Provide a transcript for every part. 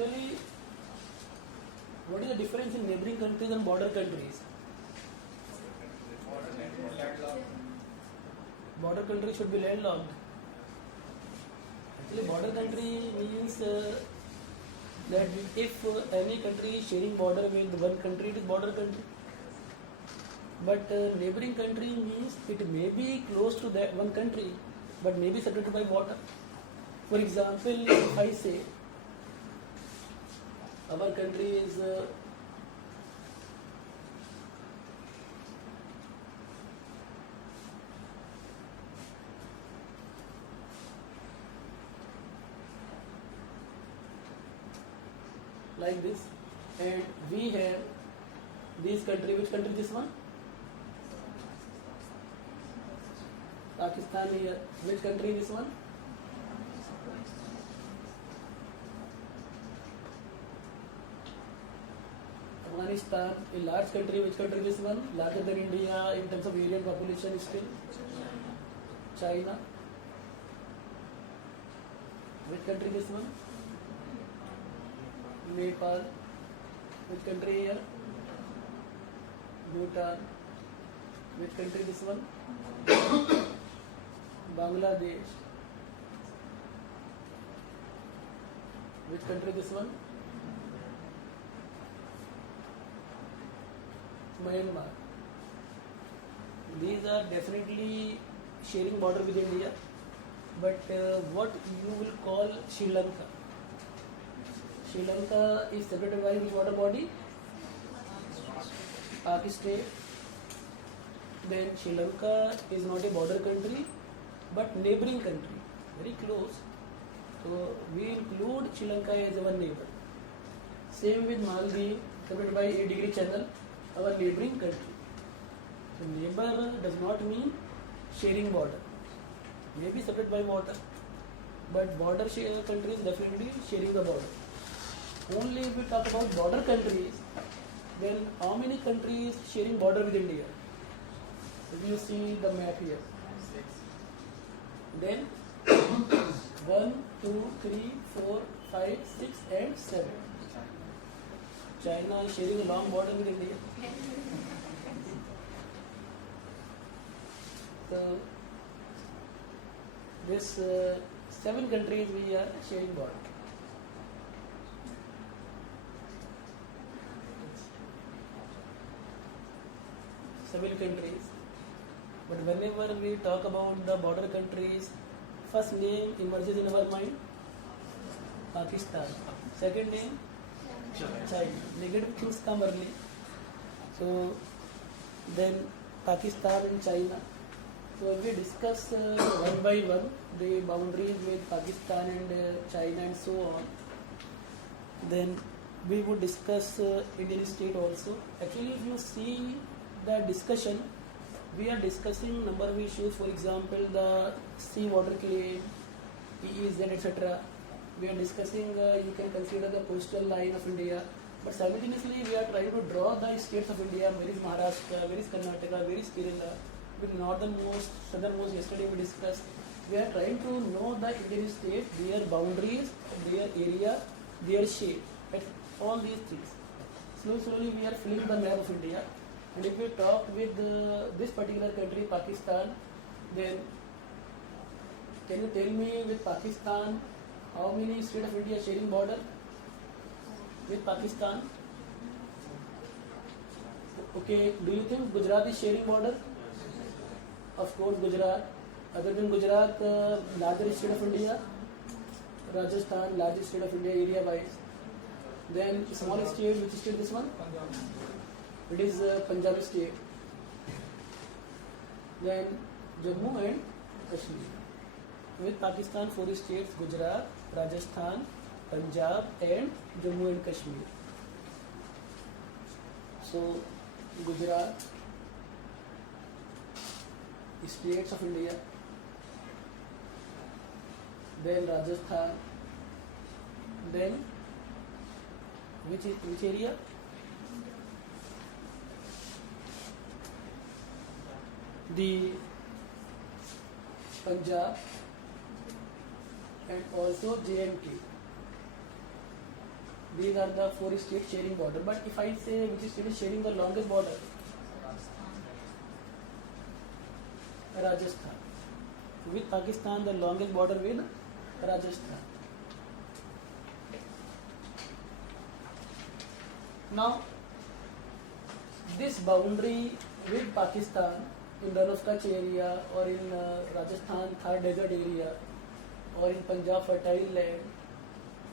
Actually, what is the difference in neighboring countries and border countries? Border country should be landlocked. Actually, border country means that if any country is sharing border with one country, it is border country. But neighboring country means it may be close to that one country, but may be separated by water. For example, if I say our country is like this, and we have this country. Which country this one? Pakistan here. Which country this one? Afghanistan, a large country. Which country this one? Larger than India in terms of area and population still. China. Which country this one? Nepal. Which country here? Bhutan. Which country this one? Bangladesh. Which country this one? Myanmar. These are definitely sharing border with India, but what you will call Sri Lanka? Sri Lanka is separated by which water body? Pakistan. Then Sri Lanka is not a border country, but neighboring country, very close. So we include Sri Lanka as our neighbor. Same with Maldives, separated by 8-degree channel, our neighboring country. So neighbor does not mean sharing border. May be separated by water, but border countries definitely sharing the border. Only if we talk about border countries, then how many countries sharing border with India? If you see the map here, then 1, 2, 3, 4, 5, 6 and 7. China is sharing a long border with India. So this 7 countries we are sharing border. Several countries, but whenever we talk about the border countries, first name emerges in our mind, Pakistan. Second name, China. Negative things come early. So then Pakistan and China. So we discuss one by one the boundaries with Pakistan and China and so on. Then we would discuss Indian state also. Actually, if you see the discussion, we are discussing number of issues. For example, the sea water claim, EEZ, etc. We are discussing, you can consider the coastal line of India, but simultaneously we are trying to draw the states of India. Where is Maharashtra, where is Karnataka, where is Kerala, with northernmost, southernmost. Yesterday we discussed. We are trying to know the Indian state, their boundaries, their area, their shape, all these things. Slowly we are filling the map of India. And if we talk with this particular country, Pakistan, then can you tell me with Pakistan how many states of India sharing border with Pakistan? Okay, do you think Gujarat is sharing border? Of course, Gujarat. Other than Gujarat, largest state of India, Rajasthan, largest state of India area wise. Then small state, which state this one? It is Punjab state. Then Jammu and Kashmir. With Pakistan, 4 states: Gujarat, Rajasthan, Punjab and Jammu and Kashmir. So Gujarat, states of India. Then Rajasthan. Then which area? The Punjab and also J&K. These are the 4 states sharing border. But if I say which state is sharing the longest border, Rajasthan. With Pakistan, the longest border with Rajasthan. Now, this boundary with Pakistan in Run of Kutch area or in Rajasthan Thar desert area or in Punjab fertile land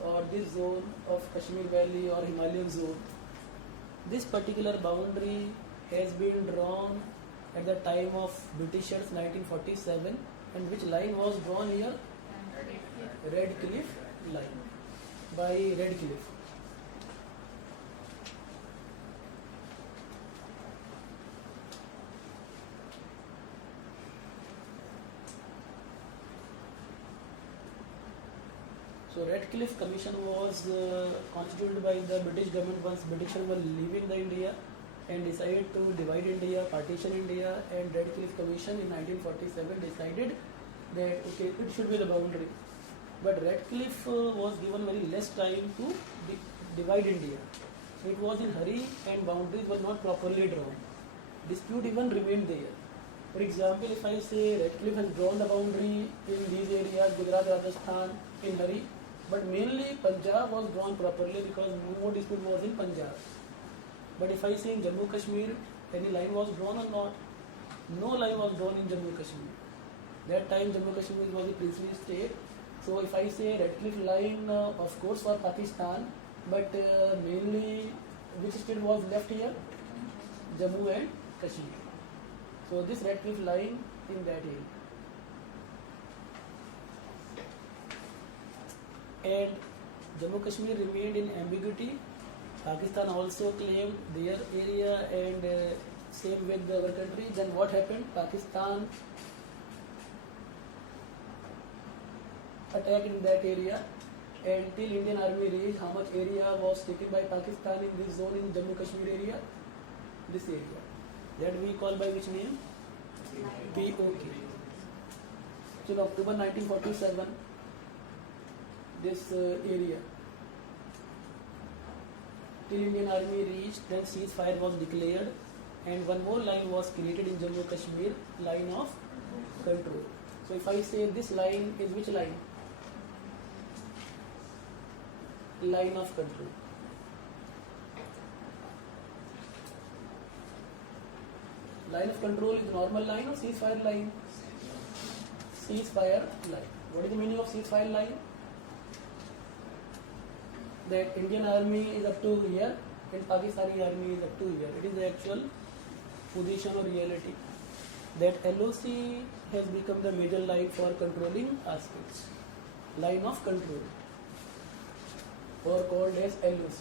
or this zone of Kashmir Valley or Himalayan zone, this particular boundary has been drawn at the time of Britishers 1947, and which line was drawn here? Red Cliff line by Redcliffe. So Redcliffe Commission was constituted by the British government once Britishers were leaving the India and decided to divide India, partition India, and Redcliffe Commission in 1947 decided that okay, it should be the boundary. But Redcliffe was given very less time to divide India. So it was in hurry and boundaries were not properly drawn. Dispute even remained there. For example, if I say Redcliffe has drawn the boundary in these areas, Gujarat, Rajasthan, in hurry, but mainly Punjab was drawn properly because no dispute was in Punjab. But if I say in Jammu Kashmir, any line was drawn or not? No line was drawn in Jammu Kashmir. That time Jammu Kashmir was a princely state. So if I say Redcliffe line, of course for Pakistan, but mainly which state was left here? Jammu and Kashmir. So this Redcliffe line in that area. And Jammu Kashmir remained in ambiguity. Pakistan also claimed their area and same with our country. Then what happened? Pakistan attacked in that area, and till Indian Army reached, how much area was taken by Pakistan in this zone in Jammu Kashmir area? This area. That we call by which name? POK. So in October 1947, this area, till Indian Army reached, then ceasefire was declared, and one more line was created in Jammu Kashmir, line of control. So if I say this line is which line? Line of control. Line of control is normal line or ceasefire line? Ceasefire line. What is the meaning of ceasefire line? That Indian Army is up to here and Pakistani Army is up to here. It is the actual position or reality. That LOC has become the major line for controlling aspects. Line of control, or called as LOC.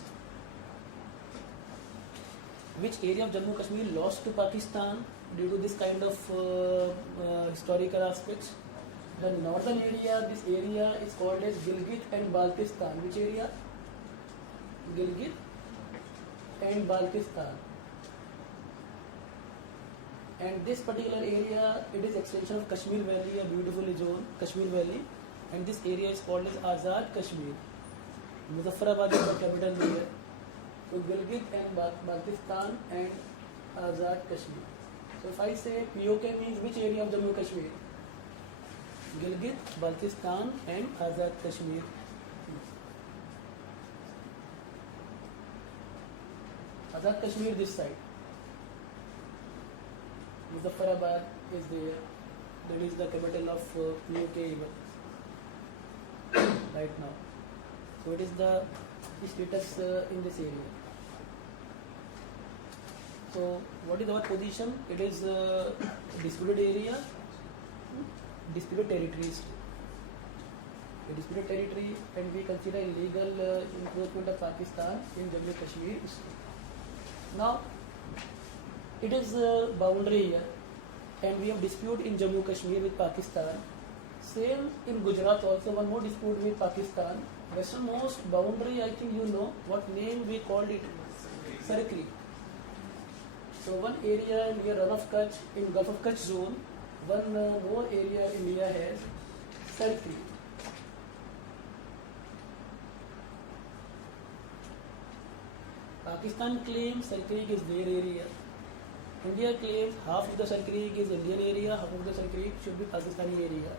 Which area of Jammu Kashmir lost to Pakistan due to this kind of historical aspects? The northern area, this area is called as Gilgit and Baltistan. Which area? Gilgit and Baltistan. And this particular area, it is extension of Kashmir Valley, a beautiful zone, Kashmir Valley, and this area is called as Azad Kashmir. Muzaffarabad is the capital there. So Gilgit and Baltistan and Azad Kashmir. So if I say POK means which area of Jammu Kashmir? Gilgit, Baltistan and Azad Kashmir. Azad Kashmir this side. Muzaffarabad is there. That is the capital of POK even right now. So it is the status in this area. So what is our position? It is disputed area, disputed territories. A disputed territory, and we consider illegal encroachment of Pakistan in Jammu Kashmir. Now it is a boundary here, and we have dispute in Jammu Kashmir with Pakistan. Same in Gujarat also, one more dispute with Pakistan. Westernmost boundary, I think you know what name we called it, Sarkri. So one area near Run of Kutch in Gulf of Kutch zone, one more area India has, Sarkri. Pakistan claims Sir Creek is their area. India claims half of the Sir Creek is Indian area, half of the Sir Creek should be Pakistani area.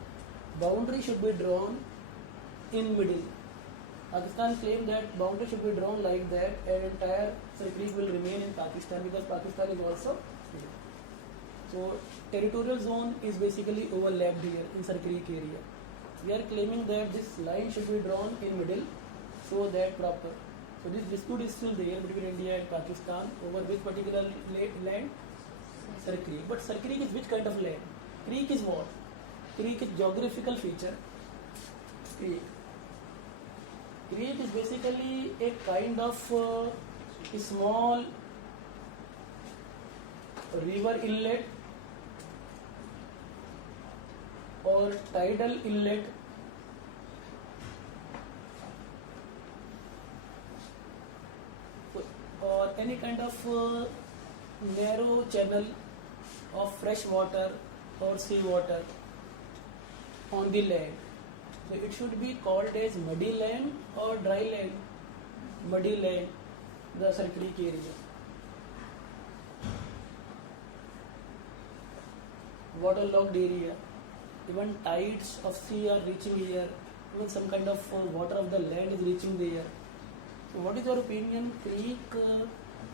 Boundary should be drawn in middle. Pakistan claims that boundary should be drawn like that and entire Sir Creek will remain in Pakistan because Pakistan is also here. So territorial zone is basically overlapped here in Sir Creek area. We are claiming that this line should be drawn in middle so that proper. So this dispute is still there between India and Pakistan over which particular land? Sir Creek. But Sir Creek is which kind of land? Creek is what? Creek is geographical feature. Creek. Creek is basically a kind of a small river inlet or tidal inlet or any kind of narrow channel of fresh water or sea water on the land. So it should be called as muddy land or dry land. Muddy land, the Sir Creek area. Waterlogged area. Even tides of sea are reaching here. Even some kind of water of the land is reaching there. So what is your opinion? Creek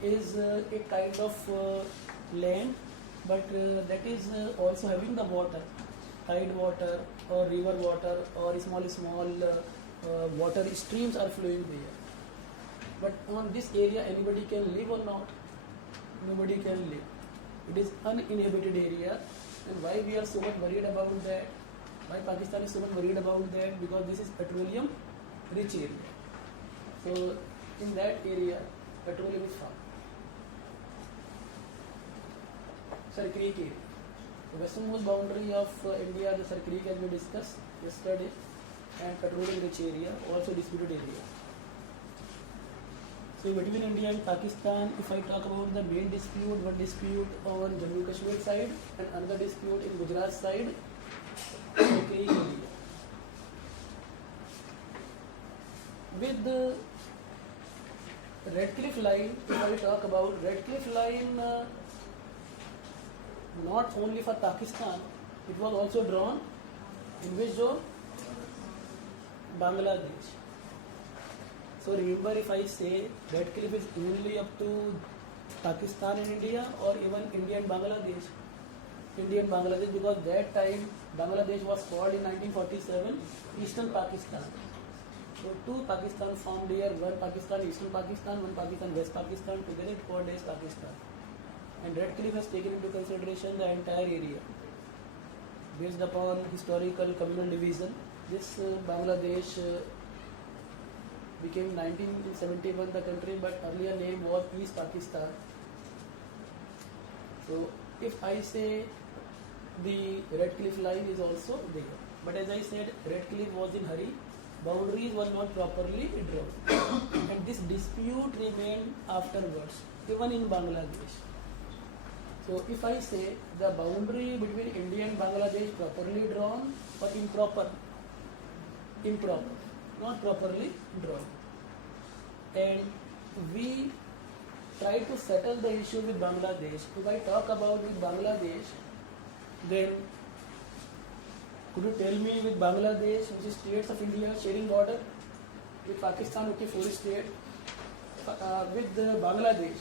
is a kind of land, but that is also having the water, tide water or river water or small water streams are flowing there. But on this area anybody can live or not? Nobody can live. It is uninhabited area. And why we are so much worried about that? Why Pakistan is so much worried about that? Because this is petroleum rich area. So in that area petroleum is found. Sir Creek area. The westernmost boundary of India, the Sir Creek, as we discussed yesterday, and petroleum rich area, also disputed area. So between India and Pakistan, if I talk about the main dispute, one dispute on Jammu Kashmir side and another dispute in Gujarat side, Sir Creek area. With the Red Cliff line, if I talk about Red Cliff line, not only for Pakistan, it was also drawn in which zone? Bangladesh. So remember, if I say Red Cliff is only up to Pakistan and India, or even India and Bangladesh? India and Bangladesh, because that time Bangladesh was called in 1947 Eastern Pakistan. So two Pakistan formed here, one Pakistan Eastern Pakistan, one Pakistan West Pakistan, together it called as Pakistan. And Red Cliff has taken into consideration the entire area. Based upon historical communal division, this Bangladesh became 1971 the country, but earlier name was East Pakistan. So if I say the Red Cliff line is also there, but as I said, Red Cliff was in hurry, boundaries were not properly drawn, and this dispute remained afterwards, even in Bangladesh. So if I say the boundary between India and Bangladesh properly drawn or improper? Improper, not properly drawn. And we try to settle the issue with Bangladesh. If I talk about with Bangladesh, then could you tell me with Bangladesh, which is states of India sharing border with Pakistan, okay, 4 states, with Bangladesh?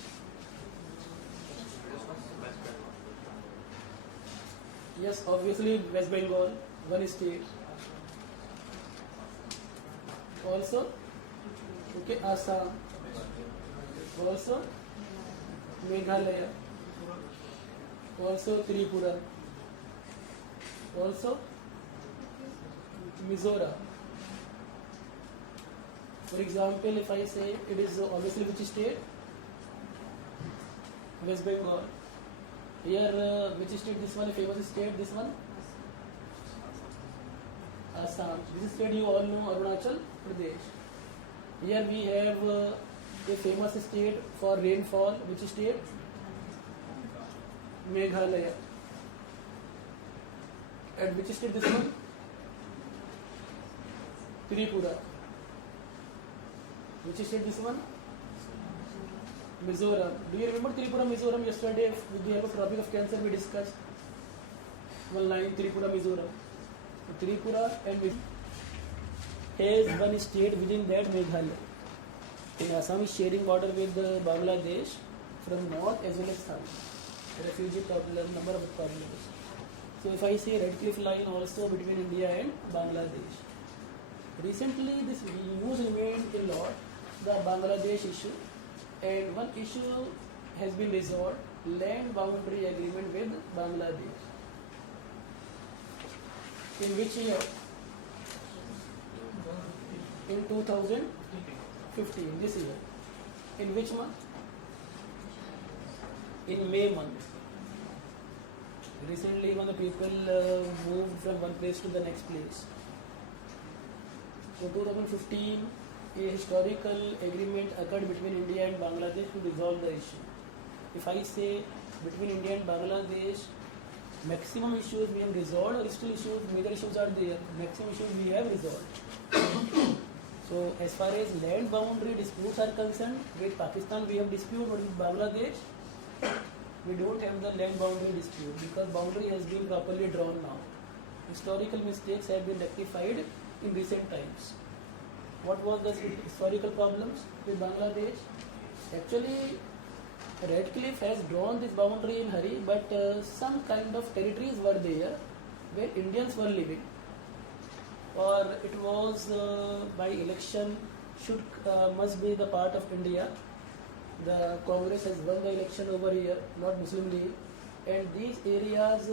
Yes, obviously West Bengal, one state. Also, okay, Assam. Also, Meghalaya. Also, Tripura. Also, Mizoram. For example, if I say it is obviously which state? West Bengal. Here, which state? This one, a famous state. This one, Assam. This state you all know, Arunachal Pradesh. Here we have a famous state for rainfall. Which state? Meghalaya. And which state this one? Tripura. Which state this one? Mizoram. Do you remember Tripura, Mizoram yesterday with the help of Tropic of Cancer we discussed? One line Tripura, Mizoram. So Tripura and Mizoram has one state within that Meghalaya. In Assam is sharing border with Bangladesh from north as well as south. Refugee problem, number of problems. So if I say Red Cliff line also between India and Bangladesh. Recently this news remained a lot, the Bangladesh issue, and one issue has been resolved, land boundary agreement with Bangladesh. In which year? In 2015, this year. In which month? In May month. Recently, when the people moved from one place to the next place. So 2015, a historical agreement occurred between India and Bangladesh to resolve the issue. If I say between India and Bangladesh, maximum issues being resolved, or still issues, major issues are there, maximum issues we have resolved. So as far as land boundary disputes are concerned, with Pakistan we have dispute, but with Bangladesh, we don't have the land boundary dispute because boundary has been properly drawn now. Historical mistakes have been rectified in recent times. What was the historical problems with Bangladesh? Actually, Redcliffe has drawn this boundary in hurry, but some kind of territories were there where Indians were living, or it was by election must be the part of India. The Congress has won the election over here, not Muslim League, and these areas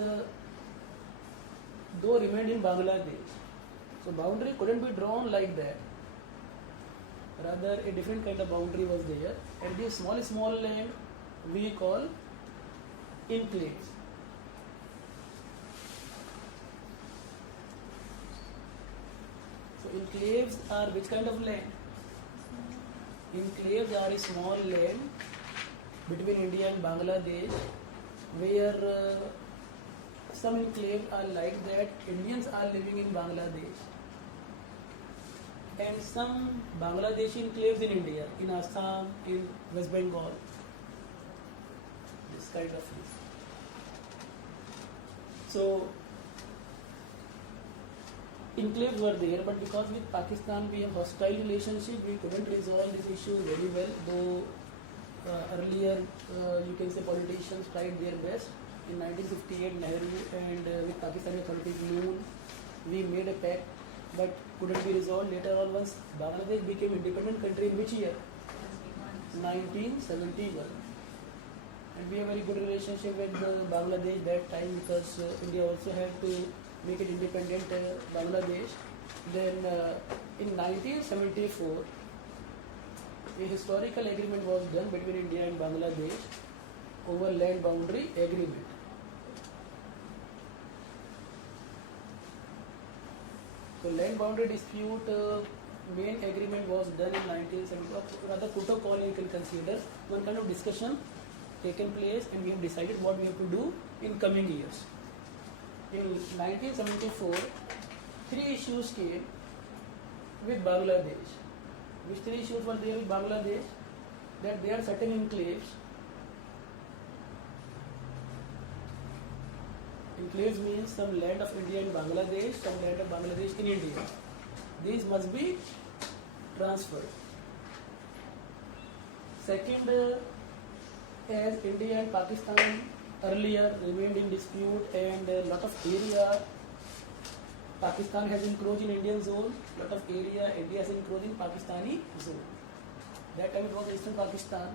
though remained in Bangladesh. So boundary couldn't be drawn like that. Rather, a different kind of boundary was there, and this small land we call enclaves. So enclaves are which kind of land? Enclaves are a small land between India and Bangladesh, where some enclaves are like that Indians are living in Bangladesh, and some Bangladeshi enclaves in India, in Assam, in West Bengal. This kind of thing. So enclaves were there, but because with Pakistan we have hostile relationship, we couldn't resolve this issue very well, though earlier you can say politicians tried their best. In 1958, Nehru and with Pakistani authorities Noon, we made a pact, but couldn't be resolved. Later on, once Bangladesh became independent country, in which year? 1971. And we have a very good relationship with Bangladesh that time, because India also had to make it independent Bangladesh. Then in 1974, a historical agreement was done between India and Bangladesh over land boundary agreement. So land boundary dispute main agreement was done in 1970, rather protocol you can consider, one kind of discussion taken place, and we have decided what we have to do in coming years. In 1974, three issues came with Bangladesh. Which three issues were there with Bangladesh? That there are certain enclaves. Enclaves means some land of India in Bangladesh, some land of Bangladesh in India. These must be transferred. Second, as India and Pakistan earlier remained in dispute, and a lot of area Pakistan has encroached in Indian zone, lot of area India has encroached in Pakistani zone. That time it was Eastern Pakistan,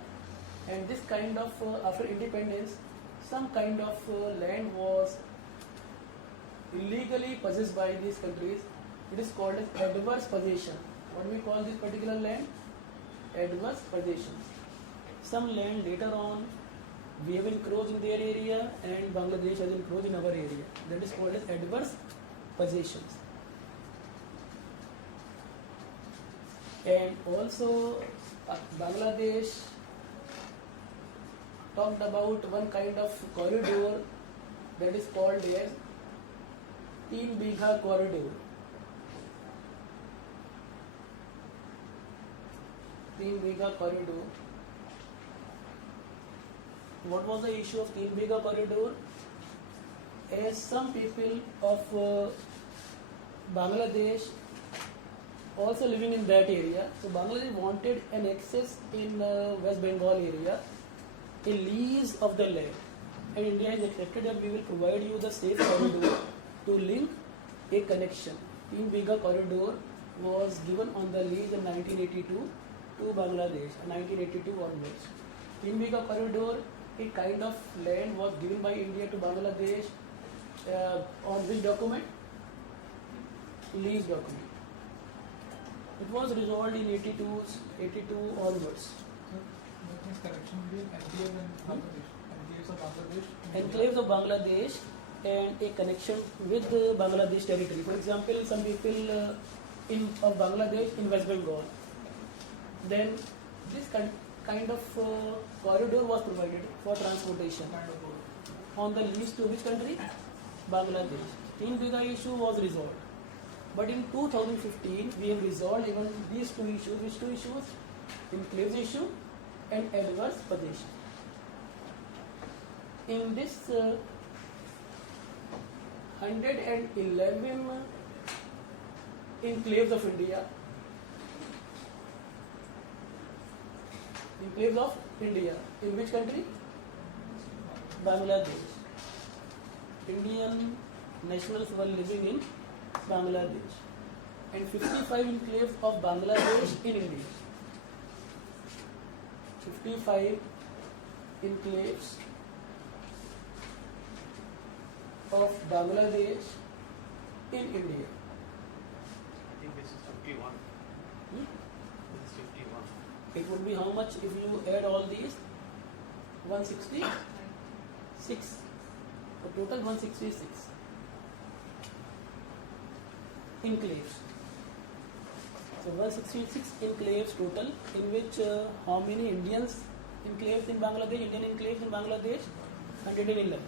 and this kind of after independence, some kind of land was illegally possessed by these countries. It is called as adverse possession. What do we call this particular land? Adverse possession. Some land later on we have encroached in their area, and Bangladesh has encroached in our area. That is called as adverse possessions. And also Bangladesh talked about one kind of corridor that is called as 3 Bigha corridor. 3 Bigha corridor. what was the issue of 3 Bigha corridor? As some people of Bangladesh also living in that area, so Bangladesh wanted an access in West Bengal area, a lease of the land, and India has accepted that we will provide you the safe corridor to link a connection. 3 Bigha corridor was given on the lease in 1982 to Bangladesh, 1982 onwards. 3 Bigha corridor, a kind of land was given by India to Bangladesh on which document? Lease document. It was resolved in 82 onwards. What is connection between enclave and Bangladesh? Enclaves of Bangladesh? Enclaves of Bangladesh and a connection with Bangladesh territory. For example, some people of Bangladesh in West Bengal. Then this kind of corridor was provided for transportation on the lease to which country? Bangladesh. 3 Bigha issue was resolved. But in 2015, we have resolved even these two issues. Which two issues? Enclaves issue and adverse possession. In this 111 enclaves of India, in which country? Bangladesh. Indian nationals were living in Bangladesh, and 55 enclaves of Bangladesh in India. 55 enclaves of Bangladesh in India. I think this is 51. This is 51. It would be how much if you add all these? 166. So total 166 enclaves. So 166 enclaves total, in which how many Indians enclaves in Bangladesh? Indian enclaves in Bangladesh? 111.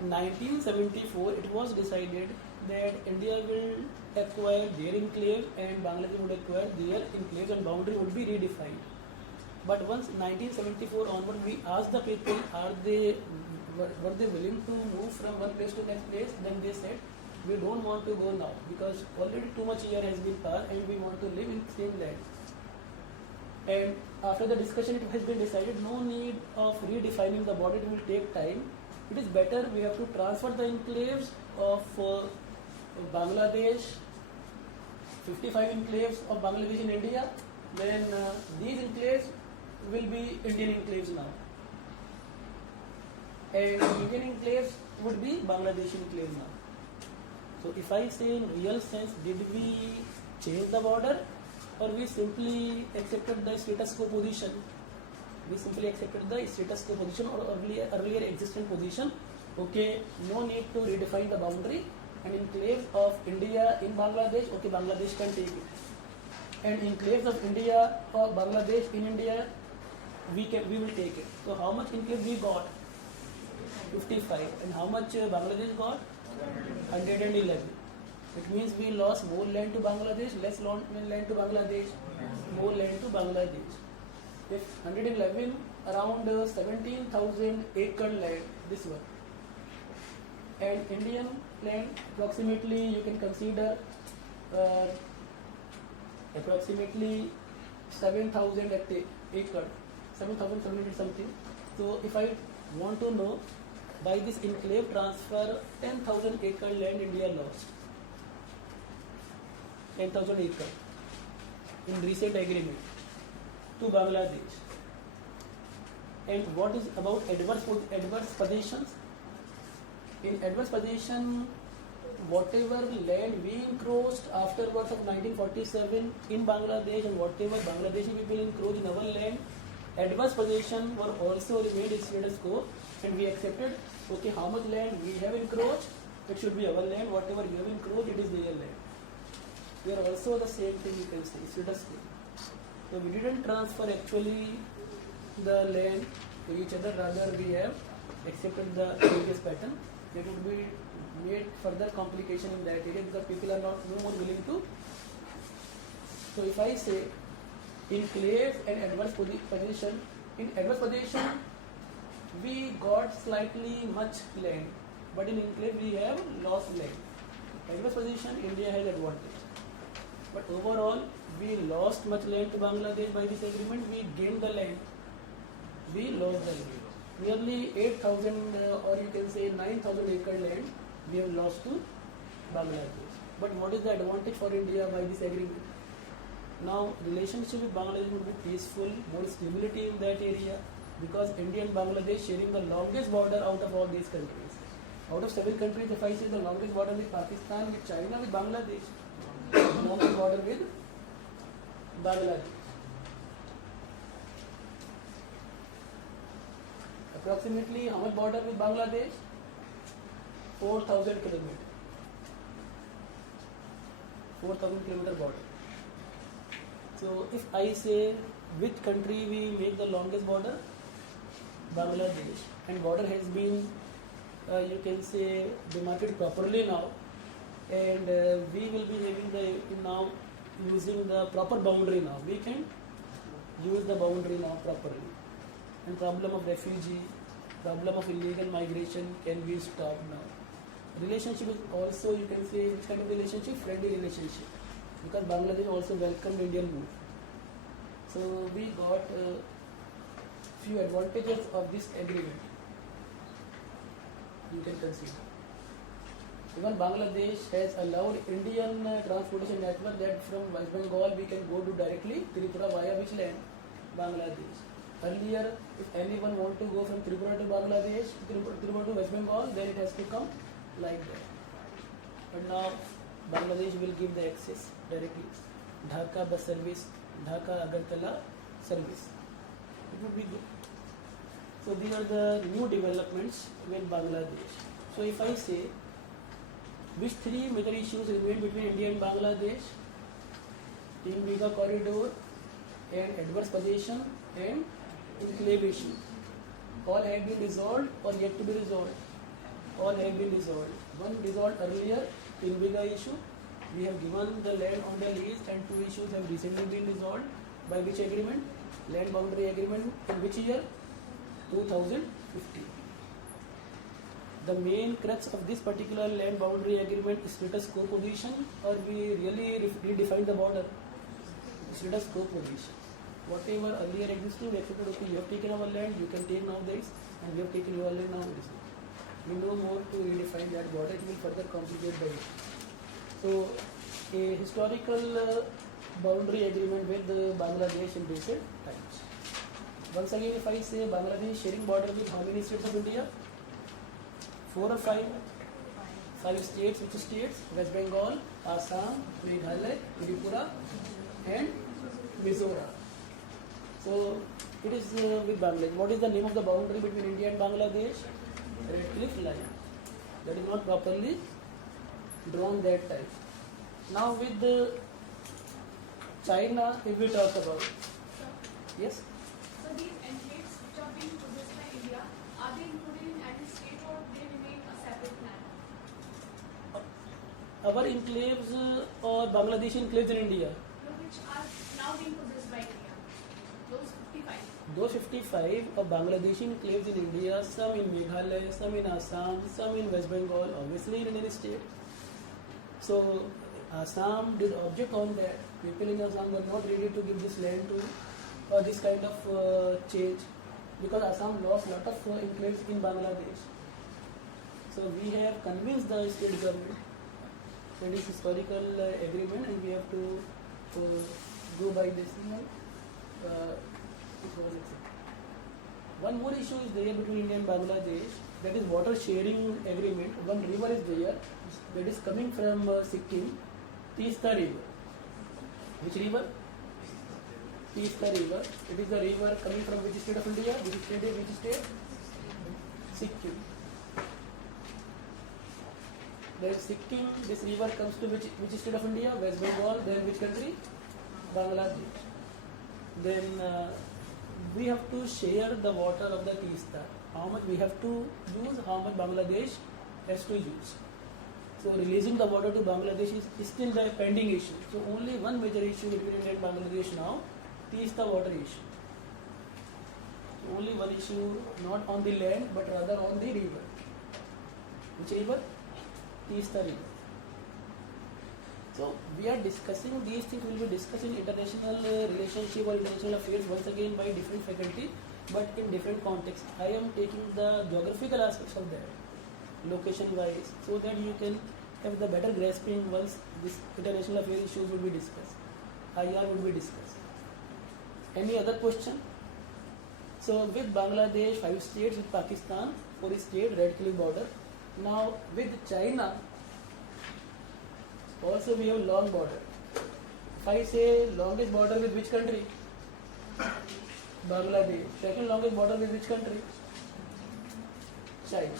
In 1974, it was decided that India will acquire their enclave and Bangladesh would acquire their enclaves, and boundary would be redefined. But once 1974 onward, we asked the people, were they willing to move from one place to next place? Then they said, we don't want to go now because already too much year has been passed and we want to live in same land. And after the discussion, it has been decided no need of redefining the border, it will take time. It is better we have to transfer the enclaves of Bangladesh, 55 enclaves of Bangladesh in India, then these enclaves will be Indian enclaves now. And Indian enclaves would be Bangladeshi enclaves now. So if I say in real sense, did we change the border or we simply accepted the status quo position? We simply accepted the status quo position or earlier existing position. Okay, no need to redefine the boundary, and enclaves of India in Bangladesh, okay, Bangladesh can take it. And enclaves of India or Bangladesh in India, we will take it. So how much enclaves we got? 55. And how much Bangladesh got? 111. It means we lost more land to Bangladesh, less land to Bangladesh, more land to Bangladesh. If 111, around 17,000 acre land, this one. And Indian land, approximately you can consider approximately 7,000 acre, 7,700 something. So if I want to know, by this enclave transfer, 10,000 acre land India lost. 10,000 acre in recent agreement to Bangladesh. And what is about adverse possessions? In adverse possession, whatever land we encroached afterwards of 1947 in Bangladesh and whatever Bangladeshi people encroached in our land, adverse possession were also remained in status quo, and we accepted, okay, how much land we have encroached, it should be our land, whatever you have encroached, it is their land. We are also the same thing, you can say, status quo. So we didn't transfer actually the land to each other, rather we have accepted the previous pattern. It would be made further complication in that area because people are no more willing to. So if I say enclave and adverse possession, In adverse position, we got slightly much land, but in enclave we have lost land. Adverse position, India has advantage. But overall, we lost much land to Bangladesh by this agreement. We gained the land. We lost the land. Nearly 8,000 or you can say 9,000 acre land we have lost to Bangladesh. But what is the advantage for India by this agreement? Now, relationship with Bangladesh would be peaceful, more stability in that area, because India and Bangladesh sharing the longest border out of all these countries. Out of 7 countries, if I say the longest border with Pakistan, with China, with Bangladesh, the longest border with Bangladesh. Approximately how much border with Bangladesh? 4,000 kilometers. 4,000 kilometer border. So if I say which country we make the longest border? Bangladesh. And border has been, you can say, demarcated properly now. And we will be having now using the proper boundary now. We can use the boundary now properly. And problem of refugee, problem of illegal migration can be stopped now. Relationship is also, you can say, which kind of relationship? Friendly relationship. Because Bangladesh also welcomed Indian move. So we got few advantages of this agreement. You can consider. Even Bangladesh has allowed Indian transportation network that from West Bengal we can go to directly Tripura via which land? Bangladesh. Earlier, if anyone want to go from Tripura to Bangladesh, Tripura to West Bengal, then it has to come like that. But now Bangladesh will give the access directly. Dhaka bus service, Dhaka Agartala service. It would be good. So these are the new developments with Bangladesh. So if I say which 3 major issues remain between India and Bangladesh? Team-Biga corridor and adverse possession and enclave issue. All have been resolved or yet to be resolved? All have been resolved. One resolved earlier, Team-Biga issue. We have given the land on the lease, and 2 issues have recently been resolved. By which agreement? Land boundary agreement in which year? 2015. The main crux of this particular land boundary agreement is status quo position, or we really redefine the border? Status quo position. Whatever earlier existed, we accepted, okay, you have taken our land, you can take now this, and we have taken your land, now this. We no more to redefine that border, it will further complicate the issue. So, a historical boundary agreement with Bangladesh in recent times. Once again, if I say Bangladesh sharing border with how many states of India? 4 or 5? 5 states. Which states? West Bengal, Assam, Meghalaya, Tripura and Mizoram. So it is with Bangladesh. What is the name of the boundary between India and Bangladesh? Red Cliff Line. That is not properly drawn that time. Now with China, if we talk about, yes? So these enclaves which are being possessed by India, are they included in any state or they remain a separate land? Our enclaves or Bangladesh enclaves in India? No, which are now being possessed by India. Those 55. Those 55 of Bangladeshi enclaves in India, some in Meghalaya, some in Assam, some in West Bengal, obviously in any state. So Assam did object on that. People in Assam were not ready to give this land to this kind of change, because Assam lost a lot of enclaves in Bangladesh. So we have convinced the state government that is historical agreement, and we have to go by this. It was accepted. One more issue is there between India and Bangladesh, that is water sharing agreement. One river is there that is coming from Sikkim, Teesta river. Which river? Teesta river. It is the river coming from which state of India? Which state? Sikkim. There is Sikkim. This river comes to which state of India? West Bengal. Then which country? Bangladesh. Then we have to share the water of the Teesta. How much we have to use, how much Bangladesh has to use. So releasing the water to Bangladesh is still the pending issue. So only one major issue between India and Bangladesh now, Teesta water issue. only one issue, not on the land but rather on the river. Which river? Teesta river. So we are discussing these things. We will be discussing international relationship or international affairs once again by different faculty, but in different contexts. I am taking the geographical aspects of that, location wise, so that you can have the better grasping once this international affairs issues will be discussed. IR will be discussed. Any other question? So with Bangladesh, 5 states, with Pakistan, 4 states, red cliff border. Now with China, also we have long border. If I say longest border with which country? Bangladesh. Second longest border with which country? China.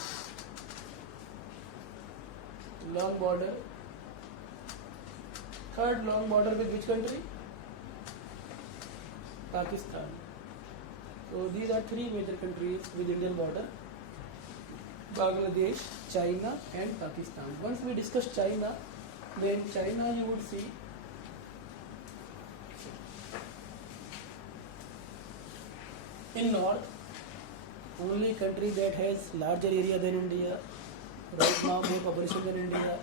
Long border. Third long border with which country? Pakistan. So these are 3 major countries with Indian border: Bangladesh, China and Pakistan. Once we discuss China, then China you would see in north, only country that has larger area than India, right now more population than India,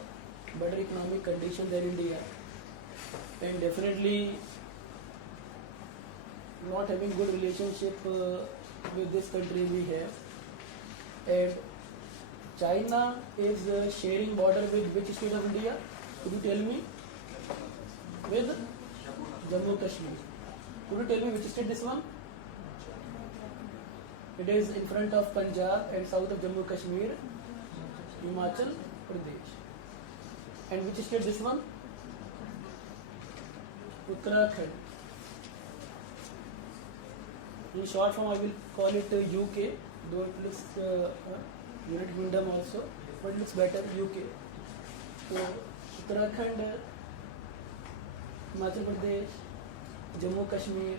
better economic condition than India, and definitely not having good relationship with this country we have. And China is sharing border with which state of India? Could you tell me? With Jammu Kashmir. Could you tell me which state this one? It is in front of Punjab and south of Jammu Kashmir, Himachal Pradesh. And which state this one? Uttarakhand. In short form, I will call it UK, though it looks United Kingdom also, but it looks better UK. So Uttarakhand, Himachal Pradesh, Jammu Kashmir,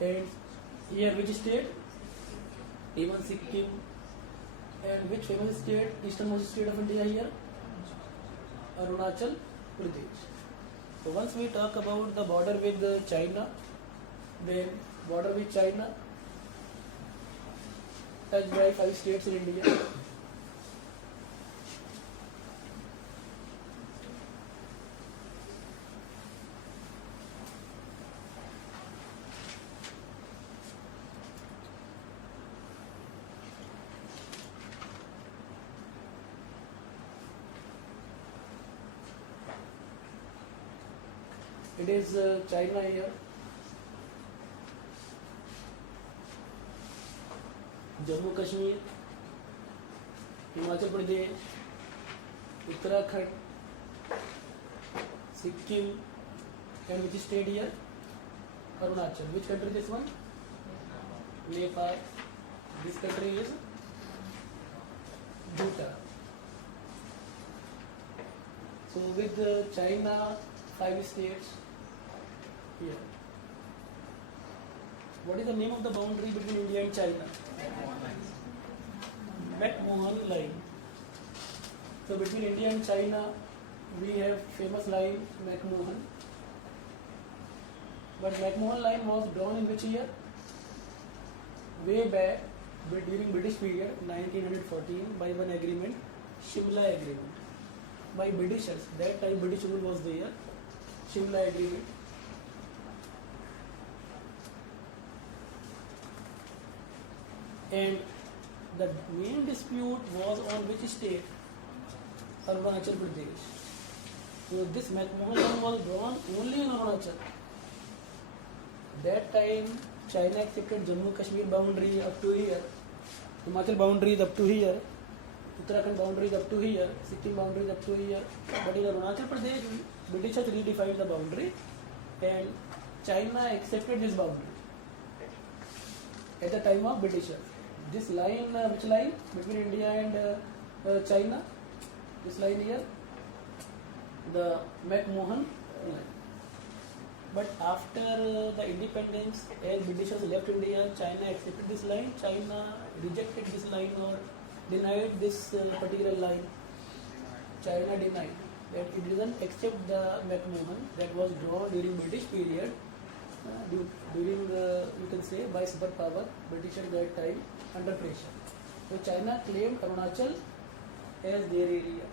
and here which state? Even Sikkim. And which famous state, easternmost state of India here? Arunachal Pradesh. So once we talk about the border with China, then border with China touched by 5 states in India. It is China here. Jammu Kashmir, Himachal Pradesh, Uttarakhand, Sikkim, and which state here? Arunachal. Which country this one? Nepal. This country is Bhutan. So with China, 5 states here. What is the name of the boundary between India and China? McMahon line. So between India and China, we have famous line McMahon. But McMahon line was drawn in which year? Way back during British period, 1914, by one agreement, Shimla Agreement, by Britishers. That time British rule was there. Shimla Agreement. And the main dispute was on which state? Arunachal Pradesh. So this McMahon line was drawn only in Arunachal. That time China accepted Jammu Kashmir boundary up to here, Himachal boundary is up to here, Uttarakhand boundary is up to here, Sikkim boundary is up to here. But in Arunachal Pradesh, British has redefined the boundary and China accepted this boundary at the time of Britishers. This line, which line? Between India and China? This line here, the McMahon line. But after the independence, as Britishers left India, China accepted this line. China rejected this line or denied this particular line. China denied that it doesn't accept the McMahon that was drawn during British period during you can say by superpower British at that time under pressure. So China claimed Arunachal as their area.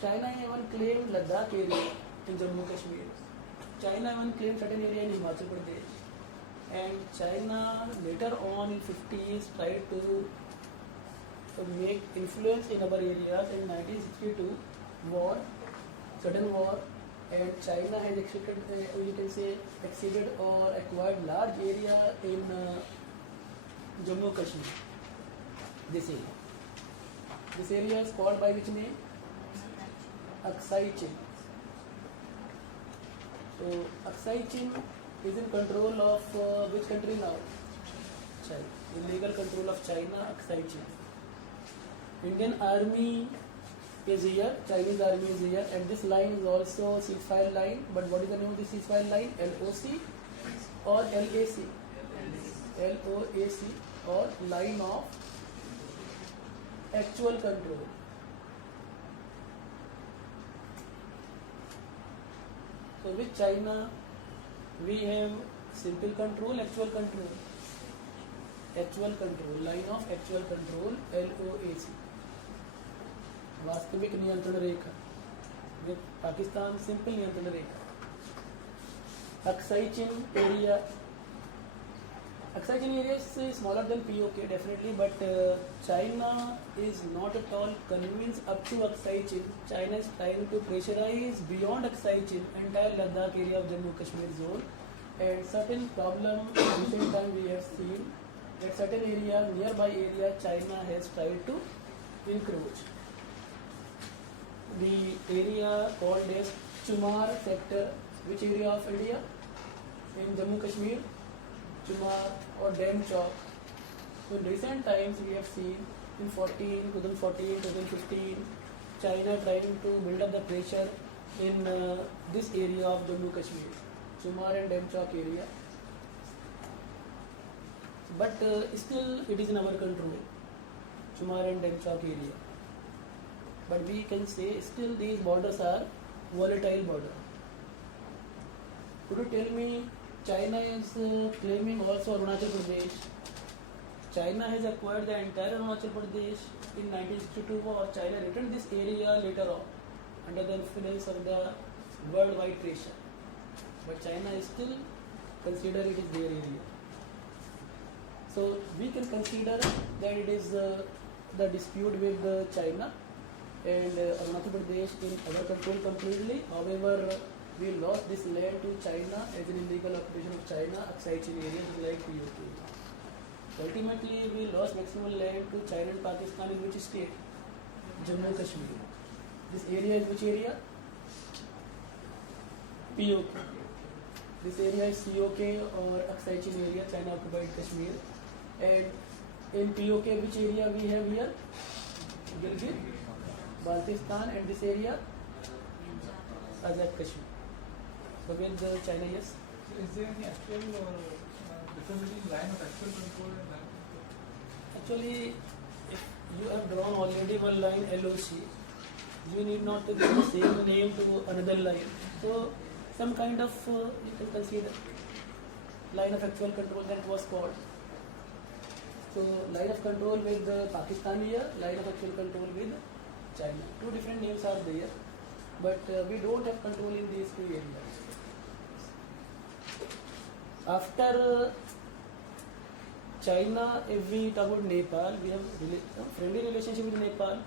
China even claimed Ladakh area in Jammu Kashmir. China even claimed certain area in Himachal Pradesh. And China later on in 50s tried to make influence in our areas. In 1962 war, sudden war, and China has you can say exceeded or acquired large area in Jammu Kashmir. This area is called by which name? Aksai Chin. So Aksai Chin is in control of which country now? China. In legal control of China, Aksai Chin. Indian army is here, Chinese army is here, and this line is also ceasefire line. But what is the name of this ceasefire line? LOC or LAC? LOAC or line of actual control. So with China we have simple control, actual control. Actual control, line of actual control, LOAC. वास्तविक नियंत्रण रेखा. With Pakistan, simple नियंत्रण रेखा. Aksai Chin area. Aksai Chin area is smaller than POK definitely, but China is not at all convinced up to Aksai Chin. China is trying to pressurize beyond Aksai Chin, entire Ladakh area of Jammu Kashmir zone, and certain problem recent time we have seen that certain area, nearby area, China has tried to encroach. The area called as Chumar sector, which area of India? In Jammu Kashmir, Chumar or Dam Chowk. So in recent times we have seen in 2014, 2015, China trying to build up the pressure in this area of Jammu Kashmir, Chumar and Dam Chowk area. But still it is in our control, Chumar and Dam Chowk area. But we can say still these borders are volatile border. Could you tell me, China is claiming also Arunachal Pradesh. China has acquired the entire Arunachal Pradesh in 1962 war. China returned this area later on under the influence of the worldwide pressure. But China is still consider it is their area. So we can consider that it is the dispute with China and Arunachal Pradesh in our control completely. However, we lost this land to China as an illegal occupation of China, Aksai Chin area, just like POK. Ultimately, we lost maximum land to China and Pakistan in which state? Jammu Kashmir. This area is which area? POK. This area is COK or Aksai Chin area, China occupied Kashmir. And in POK, which area we have here? Gilgit, Baltistan, and this area? Azad Kashmir. So with China, yes. So is there any actual difference between line of actual control and line of control? Actually, if you have drawn already one line LOC, you need not to give the same name to another line. So some kind of you can consider line of actual control that was called. So line of control with Pakistan here, line of actual control with China. Two different names are there, but we don't have control in these two areas. After China, if we talk about Nepal, we have friendly relationship with Nepal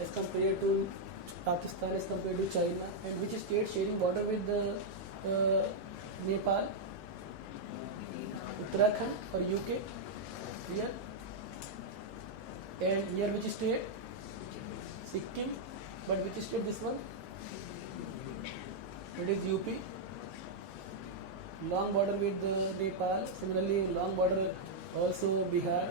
as compared to Pakistan, as compared to China. And which state sharing border with Nepal? Uttarakhand or UK? Here. And here which state? Sikkim. But which state this one? It is UP. Long border with Nepal. Similarly, long border also Bihar.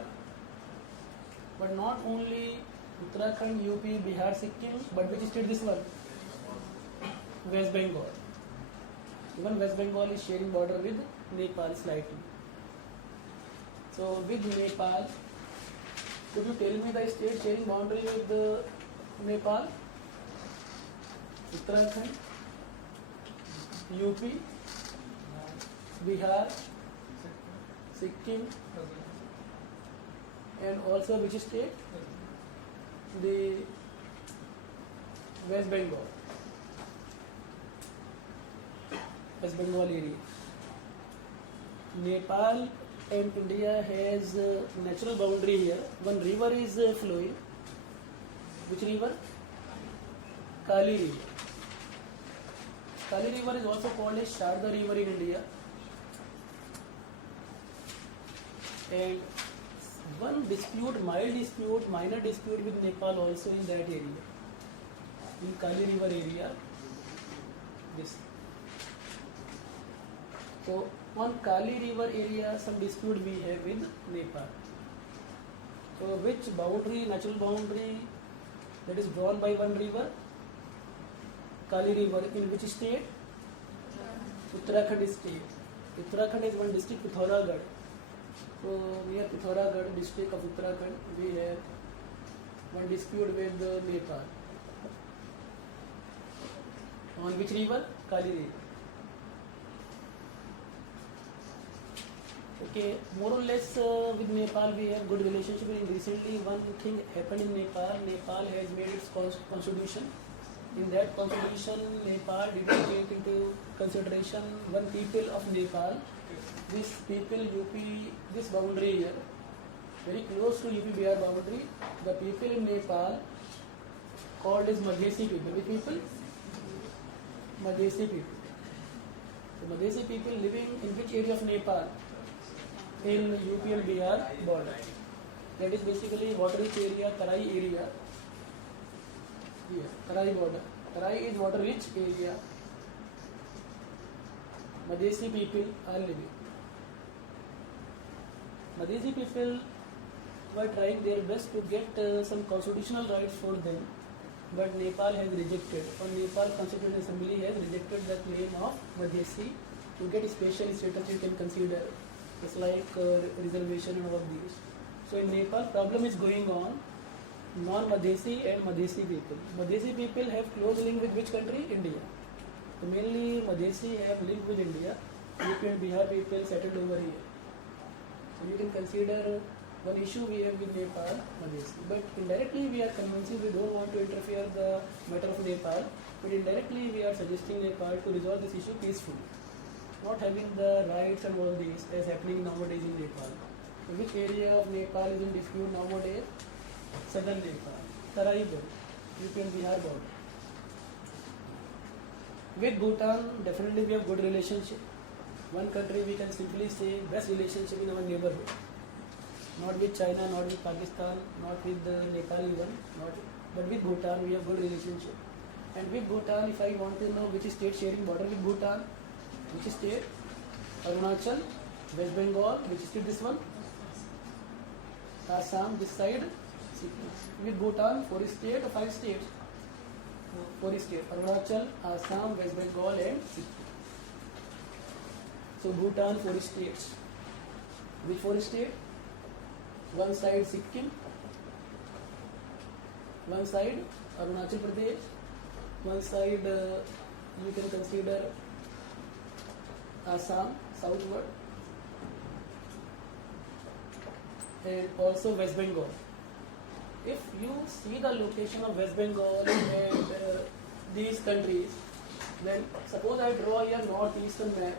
But not only Uttarakhand, UP, Bihar, Sikkim, but which state this one? West Bengal. Even West Bengal is sharing border with Nepal slightly. So with Nepal, could you tell me the state sharing boundary with Nepal? Uttarakhand, UP, Bihar, Sikkim, and also which state? The West Bengal. West Bengal area. Nepal and India has natural boundary here. One river is flowing. Which river? Kali river. Kali river is also called as Sharda river in India. And one dispute, minor dispute with Nepal also in that area. In Kali river area. This. So on Kali river area, some dispute we have with Nepal. So which boundary, natural boundary that is drawn by one river? Kali river in which state? Uttarakhand state. Uttarakhand is one district, Pithoragarh. So near Pithoragarh district of Uttarakhand, we have one dispute with Nepal. On which river? Kali river. Okay, more or less with Nepal we have good relationship. And recently one thing happened in Nepal. Nepal has made its constitution. In that constitution, Nepal did not take into consideration one people of Nepal. This people UP, this boundary here, very close to UP Bihar boundary. The people in Nepal called as Madhesi people. Which people? Madhesi people. So Madhesi people living in which area of Nepal? In UP and Bihar border. That is basically water-rich area, Tarai area. Here, Tarai border. Tarai is water-rich area. Madhesi people are living. Madhesi people were trying their best to get some constitutional rights for them, but Nepal has rejected, or Nepal Constitutional Assembly has rejected the claim of Madhesi. To get special status you can consider. It's like reservation and all of these. So in Nepal, problem is going on. Non-Madhesi and Madhesi people. Madhesi people have close link with which country? India. So mainly Madhesi have link with India. UP and Bihar people settled over here. So you can consider one issue we have with Nepal, Madhesi. But indirectly we are convincing we don't want to interfere the matter of Nepal. But indirectly we are suggesting Nepal to resolve this issue peacefully. Not having the rights and all these as happening nowadays in Nepal. So which area of Nepal is in dispute nowadays? Southern Nepal, Tarai border, UP and Bihar border. With Bhutan, definitely we have good relationship. One country we can simply say best relationship in our neighborhood. Not with China, not with Pakistan, not with Nepal even, but with Bhutan we have good relationship. And with Bhutan, if I want to know which state sharing border with Bhutan, which state? Arunachal, West Bengal, which state this one? Assam, this side. With Bhutan, 4 states or 5 states? 4 states. Arunachal, Assam, West Bengal and Sikkim. So Bhutan, 4 states. Which 4 states? One side Sikkim, one side Arunachal Pradesh, one side you can consider Assam, southward, and also West Bengal. If you see the location of West Bengal and these countries, then suppose I draw here northeastern map,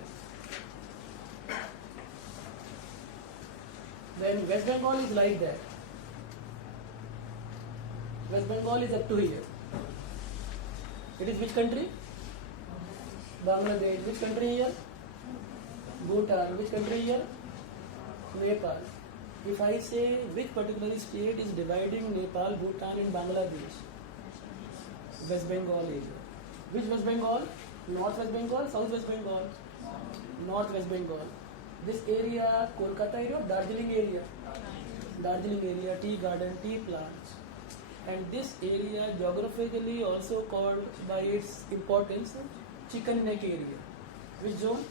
then West Bengal is like that. West Bengal is up to here. It is which country? Bangladesh. Which country here? Bhutan. Which country here? Nepal. If I say which particular state is dividing Nepal, Bhutan and Bangladesh? West Bengal area. Which West Bengal? North West Bengal, South West Bengal? North West Bengal. This area, Kolkata area, Darjeeling area? Darjeeling area, tea garden, tea plants. And this area geographically also called by its importance Chicken Neck area. Which zone?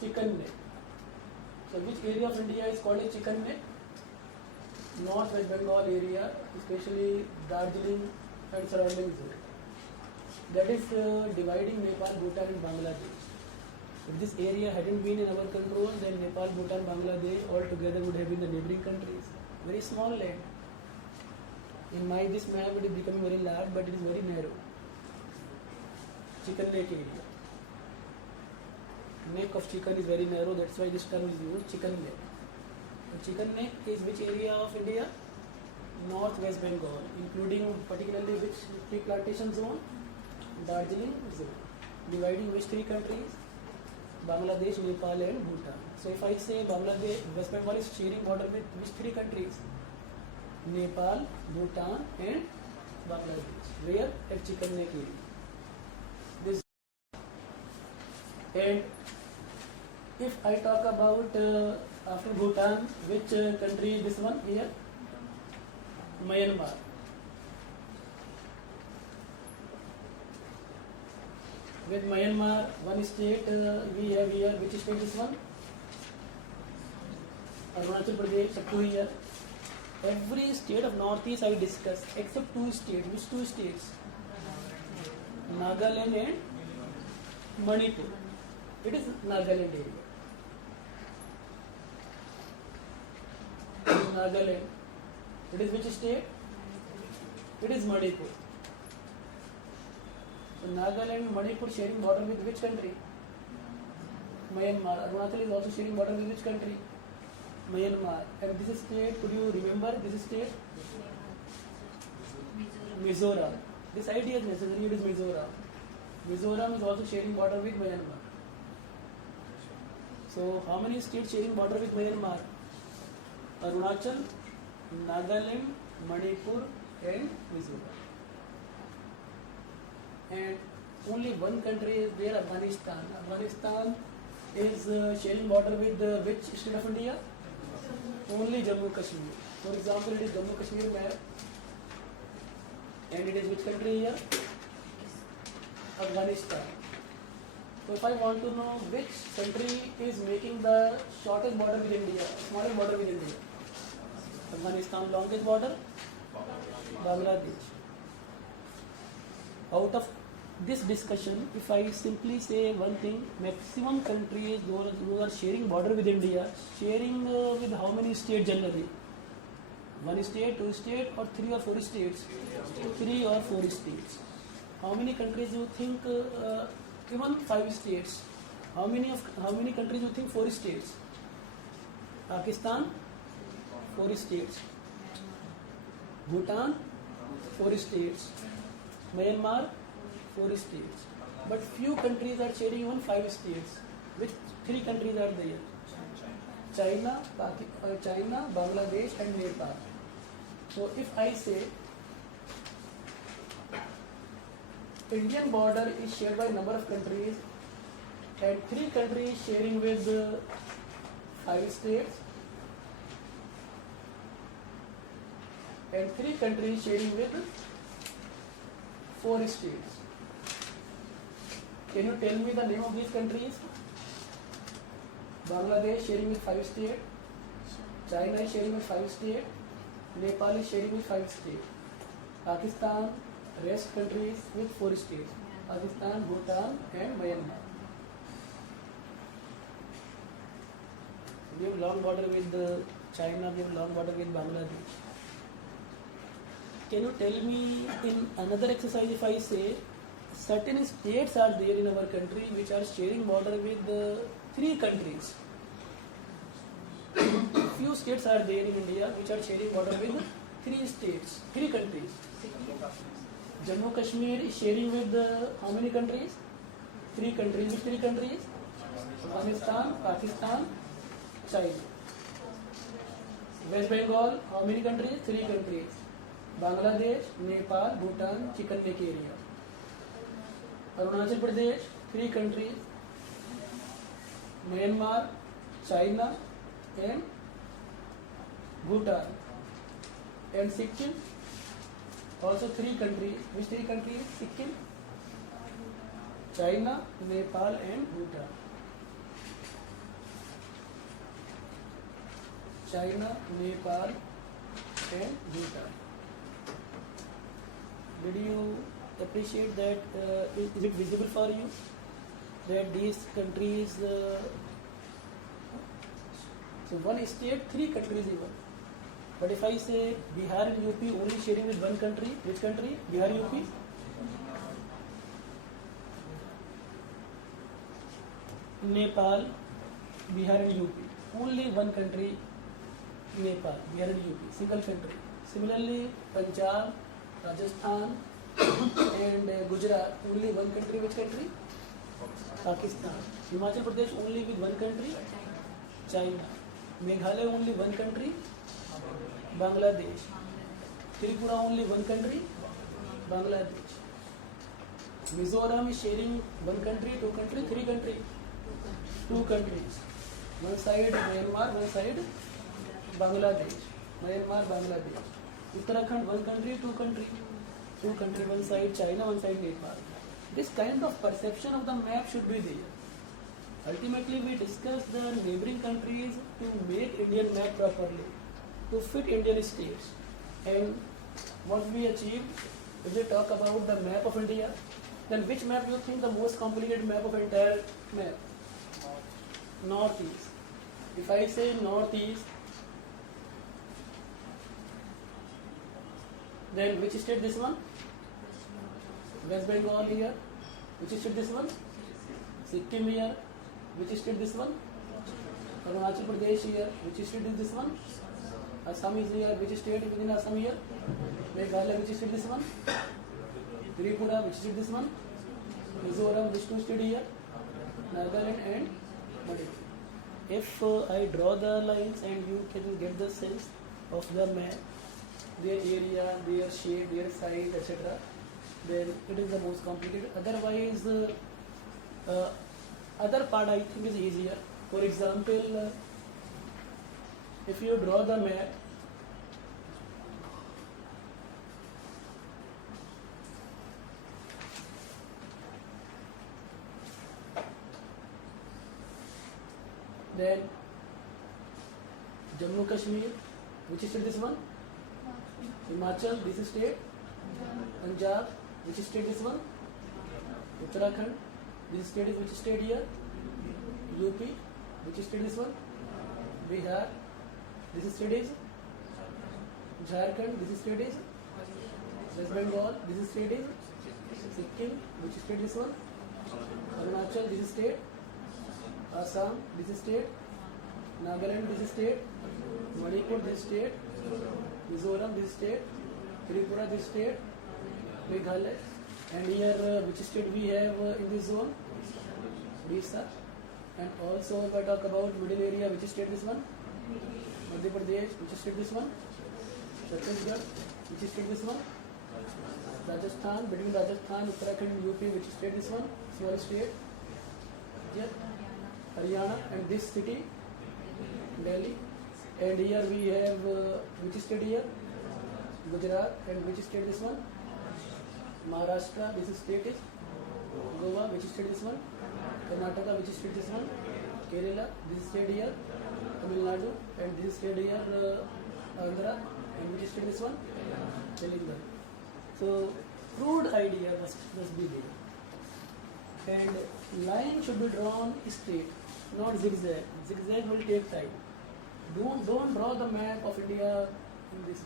Chicken Neck. So which area of India is called a Chicken Neck? North West Bengal area, especially Darjeeling and surrounding zone. That is dividing Nepal, Bhutan and Bangladesh. If this area hadn't been in our control, then Nepal, Bhutan, Bangladesh all together would have been the neighboring countries. Very small land. In my this map it is becoming very large, but it is very narrow. Chicken neck area. Neck of chicken is very narrow, that's why this term is used, chicken neck. The chicken neck is which area of India? North-West Bengal, including particularly which tea plantation zone? Darjeeling zone. Dividing which three countries? Bangladesh, Nepal and Bhutan. So if I say Bangladesh, West Bengal is sharing border with which three countries? Nepal, Bhutan and Bangladesh. Where? At Chicken Neck area. This. And if I talk about after Bhutan, which country is this one here? Myanmar. With Myanmar, one state we have here. Which state is one? Arunachal Pradesh, up to here. Every state of Northeast I discussed except two states. Which two states? Nagaland and Manipur. It is Nagaland area. Nagaland. It is which state? It is Manipur. So Nagaland and Manipur sharing border with which country? Myanmar. Arunachal is also sharing border with which country? Myanmar. And this state, could you remember this state? Mizoram. This idea is necessary, it is Mizoram. Mizoram is also sharing border with Myanmar. So how many states sharing border with Myanmar? Arunachal, Nagaland, Manipur and Mizoram. And only one country is there, Afghanistan. Afghanistan is sharing border with which state of India? Only Jammu Kashmir. For example, it is Jammu Kashmir map. And it is which country here? Afghanistan. So if I want to know which country is making the shortest border with India, smallest border with India? Afghanistan, longest border? Bangladesh. Out of this discussion, if I simply say one thing, maximum countries those are sharing border with India, sharing with how many states generally? One state, two states, or three or four states? 3 or 4 states. How many countries you think? Even 5 states. How many countries you think? 4 states. Pakistan, 4 states. Bhutan, 4 states. Myanmar, 4 states. But few countries are sharing even 5 states. Which 3 countries are there? China, Bangladesh and Nepal. So if I say Indian border is shared by number of countries and 3 countries sharing with 5 states and 3 countries sharing with 4 states. Can you tell me the name of these countries? Bangladesh sharing with 5 states, China is sharing with 5 states, Nepal is sharing with 5 states, Pakistan, rest countries with 4 states, Pakistan, Bhutan and Myanmar. We have long border with China, we have long border with Bangladesh. Can you tell me in another exercise if I say certain states are there in our country which are sharing border with 3 countries. Few states are there in India which are sharing border with 3 states, 3 countries. Jammu Kashmir is sharing with how many countries? 3 countries. Which 3 countries? Afghanistan, Pakistan, China. West Bengal, how many countries? 3 countries. Bangladesh, Nepal, Bhutan, Chicken Neck area. Arunachal Pradesh, 3 countries. Myanmar, China and Bhutan. And Sikkim, also 3 countries. Which 3 countries? Sikkim, China, Nepal and Bhutan. China, Nepal and Bhutan. Did you appreciate that? Is it visible for you? that these countries, so one state, three countries even. But if I say Bihar and UP only sharing with one country, which country? Bihar, UP. Nepal, Bihar and UP. Only one country, Nepal, Bihar and UP, single country. Similarly, Punjab, Rajasthan and Gujarat, only one country, which country? Pakistan. Himachal Pradesh only with one country, China. Meghalaya only one country, Bangladesh. Tripura only one country, Bangladesh. Mizoram is sharing one country, two country, three country, two countries. One side Myanmar, one side Bangladesh. Myanmar, Bangladesh. Uttarakhand one country, two country, one side China, one side Nepal. This kind of perception of the map should be there. Ultimately, we discuss the neighboring countries to make Indian map properly, to fit Indian states. And what we achieved, if we talk about the map of India, then which map do you think the most complicated map of entire map? Northeast. If I say Northeast, then which state this one? West Bengal here. Which state this one? Sikkim here. Which state this one? Arunachal Pradesh here. Which state is this one? Assam is here. Which state within Assam here? Meghalaya. Which state this one? Tripura. Which state this one? Mizoram. Which two state here? Nagaland and Manipur. If I draw the lines and you can get the sense of the map, their area, their shape, their size, etc., then it is the most complicated. Otherwise, other part I think is easier. For example, if you draw the map, then Jammu Kashmir, which state this one? Himachal, this state. Punjab, which state this one? Uttarakhand, this state is which state here? UP, which state this one? Bihar, this state is Jharkhand, this state is West Bengal, this state is Sikkim, which state this one? Arunachal, this state. Assam, this state. Nagaland, this state. Manipur, this state. Mizoram, this state. Tripura, this state. Meghalaya. And here, which state we have in this zone? Odisha. And also, if I talk about middle area, which state this one? Madhya Pradesh, which state this one? Chhattisgarh, which state this one? Rajasthan, between Rajasthan, Uttarakhand and UP, which state this one? Small state. Yeah. Haryana, and this city, Delhi. And here we have which state here? Gujarat. And which state this one? Maharashtra, this state is Goa, which state this one? Karnataka, which state this one? Kerala, this state here, Tamil Nadu, and this state here, Andhra, and which state this one? Telangana. So, crude idea must be there. And line should be drawn straight, not zigzag. Zigzag will take time. Don't draw the map of India in this.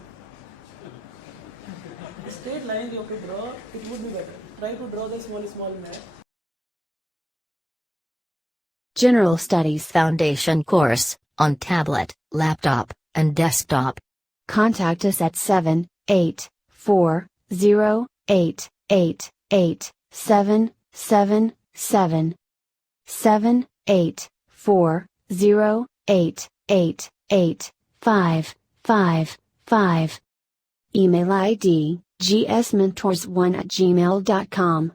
Straight lines you have to draw, it would be better. Try to draw the small map. General Studies Foundation course, on tablet, laptop, and desktop. Contact us at 78408887777. 78408888555. Email ID gsmentors1@gmail.com.